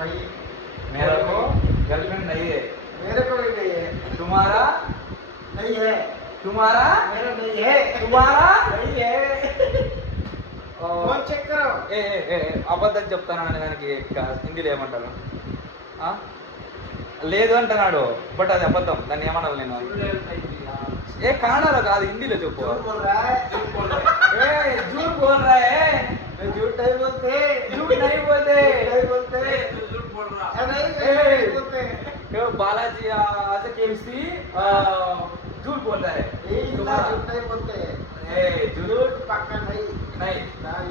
भाई। मेरा को गर्लफ्रेंड नहीं है। मेरे को भी नहीं है। तुम्हारा नहीं है। तुम्हारा मेरा नहीं है। तुम्हारा नहीं है। फोन चेक करो। ఏ అబద్ధం చెప్తానని దానికి హిందీలో ఏమంటారు? లేదు అంటున్నాడు, బట్ అది అబద్ధం. దాన్ని ఏమనాలి నేను? ఏ కన్నడలో కాదు, హిందీలో చెప్పు. झूठ बोल रहा है। झूठ बोल रहा है। ఏ झूठ बोल रहा है। झूठ नहीं बोलते। झूठ नहीं बोलते। नहीं बोलते। झूठ बोल रहा नहीं ए। नहीं बोलते। बालाजी आज केमिस्ट्री झूठ बोल रहा है। इतना झूठ नहीं बोलते। ए झूठ झूठ पक्का नहीं। नहीं नहीं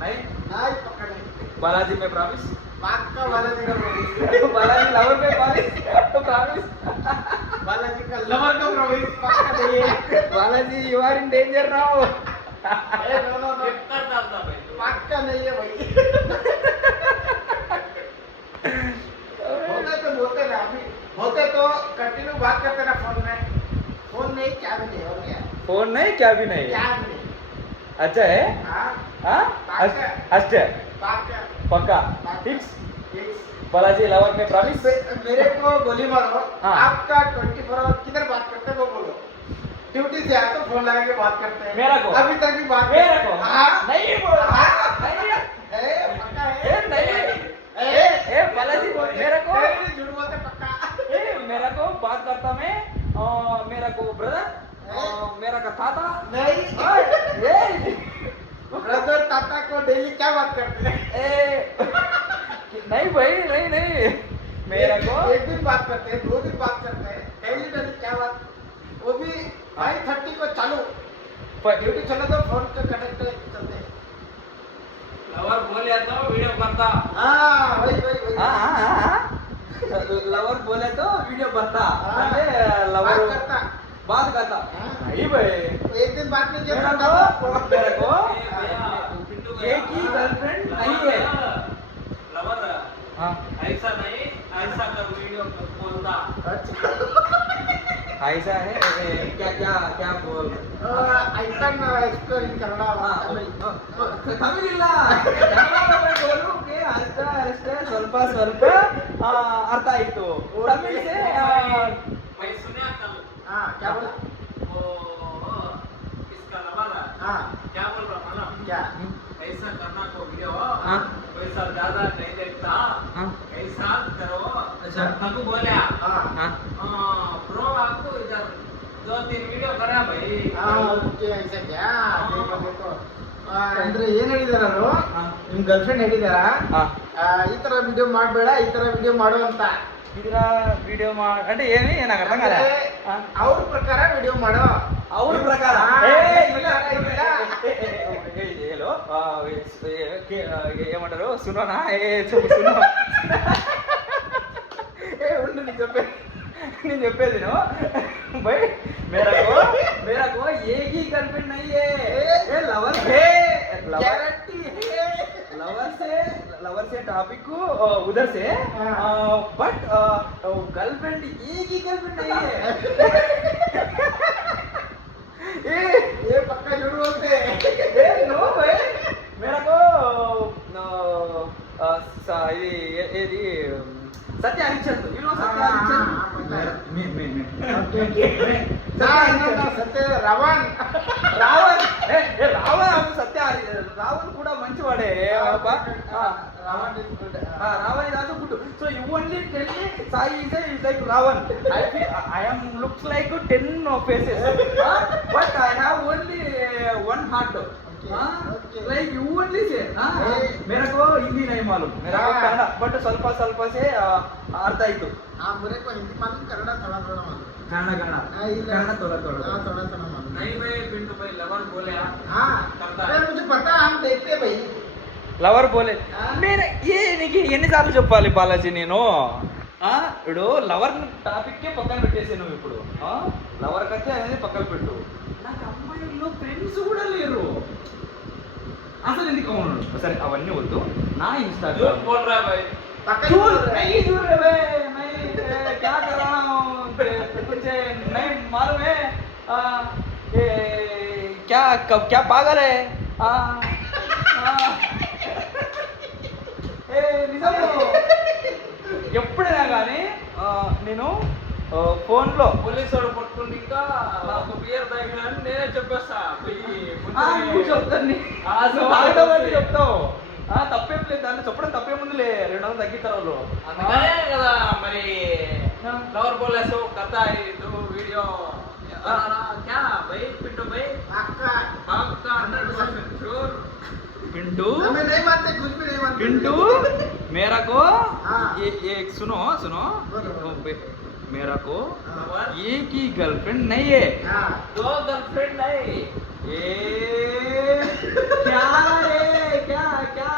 नहीं नहीं पक्का नहीं। बालाजी में प्रॉमिस। पक्का बालाजी का प्रॉमिस। बालाजी लवर में प्रॉमिस बालाजी का लवर का प्रॉमिस पक्का नहीं है। Balaji you are in danger now. No no no कितना डालता भाई पक्का नहीं है भाई। होते तो बोलते ना, अभी होते तो कंटिन्यू बात करते ना फोन में। फोन नहीं क्या भी नहीं, और क्या फोन नहीं क्या भी नहीं। क्या भी नहीं। अच्छा है हाँ हाँ अच्छा पक्का पक्का फिक्स। फिक्स। बालाजी लवर में प्रॉमिस। मेरे को गोली मारो। हाँ। आपका 24 आवर किधर बात करते हैं वो बोलो। ड्यूटी से आए तो फोन लगा के बात करते हैं। मेरा को अभी तक भी बात मेरा को हाँ नहीं बोल हाँ। नहीं ए पक्का ए है। नहीं ए बालाजी मेरा को नहीं, झूठ बोलते पक्का। ए मेरा को बात करता मैं मेरा को ब्रदर मेरा का ताता नहीं ए ब्रदर ताता को डेली क्या बात करते हैं? ए नहीं भाई नहीं नहीं मेरा को एक दिन बात करते हैं, 2 दिन बात करते हैं, डेली डेली क्या बात, वो भी 5:30 को चालू ड्यूटी चलो तो फोन को कनेक्ट चलते हैं। लवर बोले तो वीडियो करता हाँ वही वही वही। लवर बोले तो वीडियो बनता हाँ। అంటే लवर बात करता। बात करता हाँ। नहीं भाई एक दिन बात नहीं किया मेरा तो को एक ही गर्लफ्रेंड नहीं है। लवर हाँ ऐसा नहीं ऐसा कर वीडियो बोलता ऐसा है क्या क्या क्या बोल ಐಟನ್ ಎಕ್ಸ್ಪ್ಲೇನ್ ಕನ್ನಡ ತಮಿಳ್ ಇಲ್ಲ ಕನ್ನಡ ಬೋಲು ಕೆ ಅಷ್ಟ ಅಷ್ಟೇ ಸ್ವಲ್ಪ ಸ್ವಲ್ಪ ಅರ್ಥ ಆಯ್ತು ತಮಿಳ್ से मैं सुना कल हाँ क्या बोला वो इसका लवर हाँ क्या बोल रहा था ना क्या ऐसा करना को वीडियो हाँ। पैसा ज्यादा नहीं देखता हाँ। ऐसा करो अच्छा। तको बोले हाँ ब्रो आपको इधर 2-3 वीडियो करा भाई ಓಕೆ ಐಸಾ ಕ್ಯಾ देखो देखो ಅಂದ್ರೆ ಏನ್ ಹೇಳಿದಾರ ಅವರು ಹಾ. ನಿಮ್ ಗರ್ಲ್ ಫ್ರೆಂಡ್ ಹೇಳಿದಾರ ಹಾ. ಈ ತರ ವಿಡಿಯೋ ಮಾಡಬೇಡ ಈ ತರ ವಿಡಿಯೋ ಮಾಡು ಅಂತ ಇದರ ವಿಡಿಯೋ అంటే ఏమి నాకు అర్థం కాలే ಅವ್ರ ಪ್ರಕಾರ ವಿಡಿಯೋ ಮಾಡು ಅವ್ರ ಪ್ರಕಾರ ಹಾ, ಇಲ್ಲ ಇಲ್ಲ. ಹೇಳು ఏమంటారు సునోనా చెప్పు సునో ఉండు నేను చెప్పేది भाई मेरा को एक ही गर्लफ्रेंड नहीं है लवर है गारंटी है लवर से टॉपिक उधर से बट गर्लफ्रेंड एक ही गर्लफ्रेंड नहीं है ये पक्का झूठ बोलते हैं नो भाई मेरा को ఇది సత్య హరిచంద్ యు నో సత్య హరిచంద్ సత్య రావణ్ రావణ్ రావణ్ అవును సత్య రావణ్ కూడా మంచివాడే Raavan Raavan is also good. So you only tell me Sai is like Ravan. I am looks like 10 faces, but I have only one heart. Okay. Like you only say, मेरा को हिंदी नहीं मालूम, मेरा को कन्नड़, but ಸ್ವಲ್ಪ ಸ್ವಲ್ಪ से अर्थ आयितु. मेरे को हिंदी मालूम, कन्नड़ थोड़ा थोड़ा मालूम. कन्नड़ कन्नड़ थोड़ा थोड़ा थोड़ा थोड़ा मालूम. नहीं भाई पिंटू भाई लवर बोले हाँ करता अरे मुझे पता, हम देखते हैं भाई. లవర్ బోలే నేను నీకు ఎన్నిసార్లు చెప్పాలి బాలాజీ నేను ఇప్పుడు లవర్ టాపిక్కే పక్కన పెట్టేసి నువ్వు ఇప్పుడు లవర్ కచ్చే అనేది పక్కన పెట్టు. నాకు అమ్మాయిల్లో ఫ్రెండ్స్ కూడా లేరు అసలు ఎందుకు అవును సరే అవన్నీ వద్దు నా ఇన్స్టాగ్రామ్ बोल रहा है भाई पक्का झूठ बोल रहे हैं. नहीं झूठ है भाई मैं क्या कर रहा हूँ कुछ नहीं मालूम है क्या पागल है నిజము నేను ఫోన్లో పోలీసు వాడు పట్టుకుని ఇంకా ఒక బియర్ తాగినా అని నేనే చెప్పేస్తా పోయి నువ్వు చెప్తాను చెప్తావు తప్పేం లేదు దాన్ని చెప్పడం తప్పేముందిలే 200 తగ్గిస్తారు వాళ్ళు అందుకనే కదా మరి ఫ్లవర్ बोले कथा है तो वीडियो क्या भाई पिंटू भाई पक्का पक्का 100% श्योर पिंटू हमें नहीं मानते, कुछ भी नहीं मानते। पिंटू मेरा को हाँ। ये सुनो बोलो। मेरा को हाँ। एक ही गर्लफ्रेंड नहीं है हाँ। दो गर्लफ्रेंड नहीं ये क्या है क्या क्या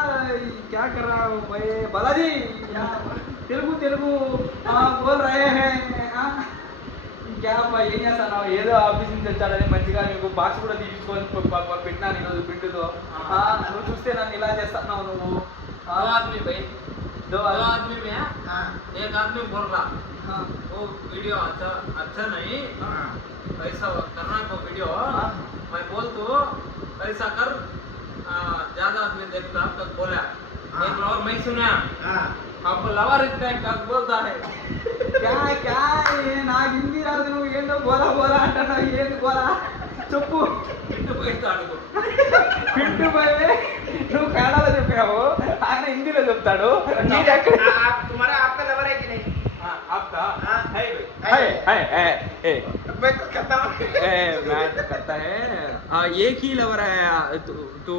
क्या कर रहा हूँ भाई बालाजी तेलुगु तेलुगु बोल रहे हैं क्या भाई ఏం చేస్తున్నావు ఏదో ఆఫీస్ నుంచి వచ్చాడని మంచిగా నీకు బాక్స్ కూడా తీపించుకొని పెట్టినాను ఈరోజు పిండితో నువ్వు చూస్తే నన్ను ఇలా చేస్తున్నావు నువ్వు दो आदमी भाई दो दो आदमी में हाँ। एक आदमी बोल रहा हाँ। वो वीडियो अच्छा नहीं हाँ। ऐसा करना को वीडियो हाँ। मैं बोल तो ऐसा कर ज्यादा आदमी देखता तक बोला हाँ। एक और मैं सुना हाँ। अब लवर इतना कब बोलता है क्या क्या ये నాకు హిందీ రాదు నువ్వు ఏందో బోలా బోలా అంటున్నావు ఏంది బోలా చెప్పు पिंटू भाई ताड़को పింటూ బాయ్ నువ్వు కన్నడలో చెప్పావు ఆయన హిందీలో చెప్తాడు నీది ఎక్కడ आप तुम्हारा आपका लवर है कि नहीं? हाँ आपका हाँ। है भाई है है है है मैं तो कहता हूँ। मैं तो करता है एक ही लवर है तो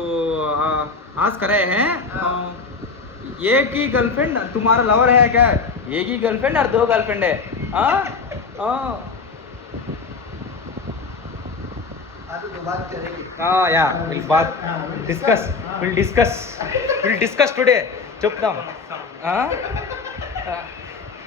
आज करे हैं एक ही गर्लफ्रेंड तुम्हारा लवर है क्या एक ही गर्लफ्रेंड और 2 गर्लफ्रेंड है आज तो बात करेंगे। या विल बात डिस्कस टुडे చెప్తాం